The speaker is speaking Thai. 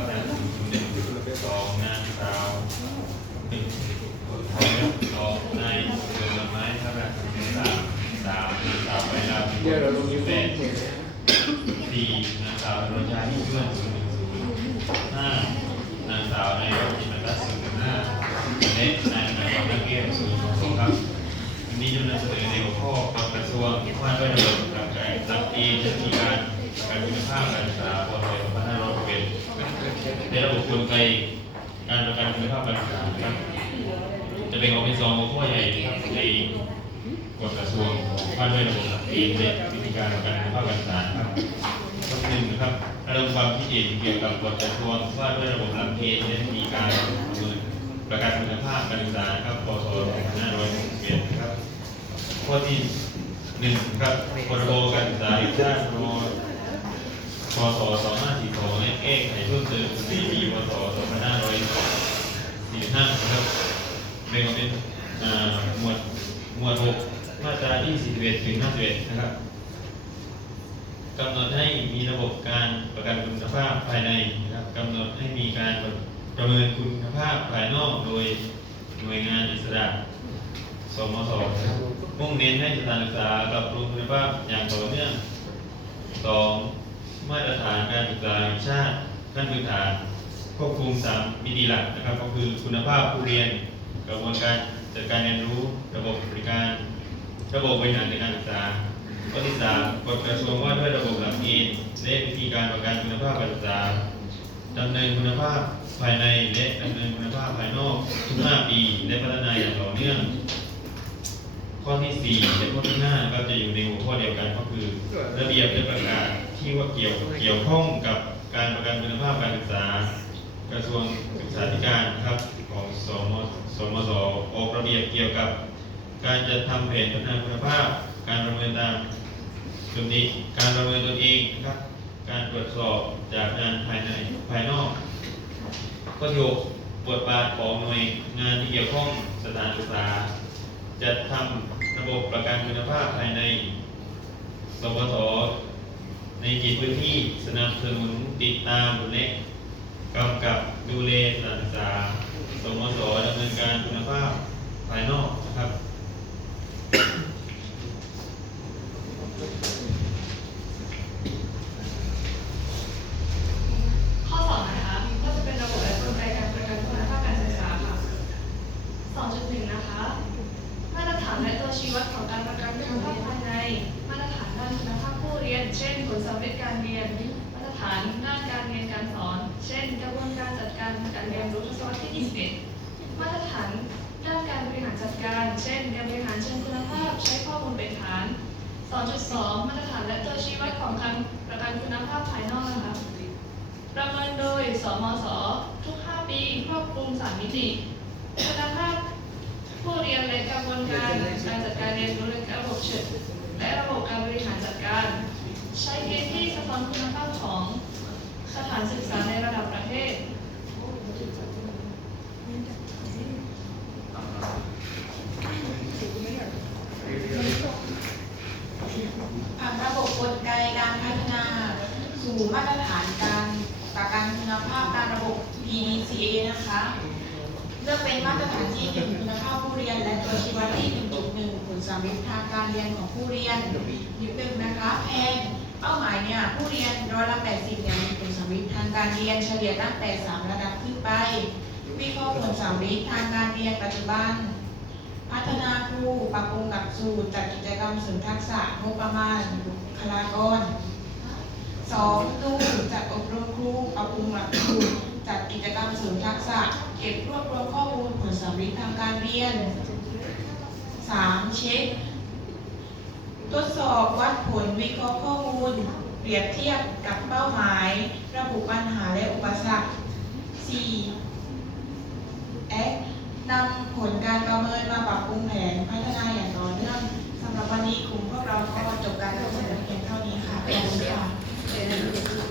ำแหน่งหนึ่งสองงานสาวหนึ่งสองนายเดือนไม้พระราชินีสามสามนางสาวไปลาเดี๋ยเราลงยิ้มแปดสี่นางสาวรัญญาที่เพื่อนศูนย์หนึ่งศูนย์ห้านางสาวในรถฉันตัศูนย์ห้าและนายนายนักเรียนศูนย์สองครับวันนี้จะนำเสนอในหัวข้อกระทรวงว่าด้วยระบบการจัดการหลักเกณฑ์วิธีการการคุณภาพการศึกษา กลไกการประกันคุณภาพการศึกษานะครับ จะเป็นออกเป็นสองหัวข้อใหญ่นะครับในกฎกระทรวงว่าด้วยระบบหลักเกณฑ์และวิธีการประกันคุณภาพการศึกษาครับข้อหนึ่งนะครับระดมความคิดเห็นเกี่ยวกับกฎกระทรวงว่าด้วยระบบหลักเกณฑ์และวิธีการประเมินประกันคุณภาพการศึกษาครับพศ2561ครับข้อที่หนึ่งครับพรบการศึกษาแห่งชาติพรบพศ2542และแก้ไขเพิ่มเติมใน 2545นะครับแบ่งออกเป็นหมวดหมวดหกมาตราที่41ถึง51นะครับกำหนดให้มีระบบการประกันคุณภาพภายในนะครับกำหนดให้มีการประเมินคุณภาพภายนอกโดยหน่วยงานอิสระสมสมุ่งเน้นให้สถานศึกษาปรับปรุงคุณภาพอย่างต่อเนื่องสองมาตรฐานการศึกษาแห่งชาติขั้นพื้นฐาน ควบคุมสามมิติหลักนะครับ ก็คือคุณภาพผู้เรียน กระบวนการจัดการเรียนรู้ ระบบบริการ ระบบบริหารในการศึกษาข้อที่สากฎกระทรวงว่าด้วยระบบหลักเกณฑ์และวิธีการประกันคุณภาพการศึกษาดำเนินคุณภาพภายในและดำเนินคุณภาพภายนอกทุก5ปีและพัฒนาอย่างต่อเนื่องข้อที่สี่และข้อที่ห้าก็จะอยู่ในหัวข้อเดียวกันก็คือ ระเบียบและประกาศที่ว่าเกี่ยวเกี่ยวข้องกับการประกันคุณภาพการศึกษา กระทรวงศึกษาธิการครับของสมสมสออกระเบียบเกี่ยวกับ การจัดทำแผนพัฒนาคุณภาพ การประเมินตามจุดนี้การประเมินตนเองนะครับ การตรวจสอบจากงานภายในภายนอกข้อที่หกบทบาทของหน่วยงานที่เกี่ยวข้องสถานศึกษา จัดทำระบบประกันคุณภาพภายในสปสในจิตพื้นที่สนับสนุนติดตามและ กำกับดูแลสถานศึกษาสมสดำเนินการคุณภาพภายนอกนะครับ ข้อสองนะคะก็จะเป็นระบบและกลไกการประกันคุณภาพการศึกษาค่ะ 2.1 นะคะ มาตรฐานและตัวชี้วัดของการประกันคุณภาพภายใน มาตรฐานด้านคุณภาพผู้เรียน เช่น ผลสำเร็จการเรียน มาตรฐานด้านการเรียนการสอน เช่น กระบวนการจัดการการเรียนรู้ทศวรรษที่ 21 มาตรฐานด้านการบริหารจัดการ เช่น การบริหารเชิงคุณภาพ ใช้ข้อมูลเป็นฐาน 2.2 มาตรฐานและตัวชี้วัด ของการประกันคุณภาพภายนอกนะคะประเมินโดยสมสทุก 5 ปีครอบคลุม3มิติคุณภาพผู้เรียนและกระบวนการการจัดการเรียนรู้และระบบเชิดและระบบการบริหารจัดการ ใช้เกณฑ์ที่สะท้อนคุณภาพของสถานศึกษาในระดับประเทศผังระบบ กลไกการพัฒนา สู่มาตรฐานการประกันคุณภาพการระบบ PDCA นะคะ เลือกเป็นมาตรฐานที่หนึ่งคุณภาพผู้เรียน และตัวชี้วัดที่ 1.1 ผลสำเร็จทางการเรียนของผู้เรียนยุคหนึ่งนะคะแพงเป้าหมายเนี่ยผู้เรียนร้อยละ 80เนี่ยมีผลสำเร็จทางการเรียนเฉลี่ยตั้งแต่ 3 ระดับขึ้นไปวิเคราะห์ผลสำเร็จทางการเรียนปัจจุบัน พัฒนาครูปรับปรุง สูตรจัดกิจกรรมเสริมทักษะงบประมาณบุคลากรสองดูจัดอบรมครูปรับปรุงหลักสูตรจัดกิจกรรมเสริมทักษะ เก็บรวบรวมข้อมูลผลสำเร็จทางการเรียนสามเช็ค ทดสอบวัดผลวิเคราะห์ข้อมูล เปรียบเทียบกับเป้าหมาย ระบุปัญหาและอุปสรรค 4. แอค นำผลการประเมินมาปรับปรุงแผนพัฒนาอย่างต่อเนื่องสำหรับวันนี้กลุ่มพวกเราก็จบการนำเสนอเพียงเท่านี้ค่ะขอบคุณค่ะ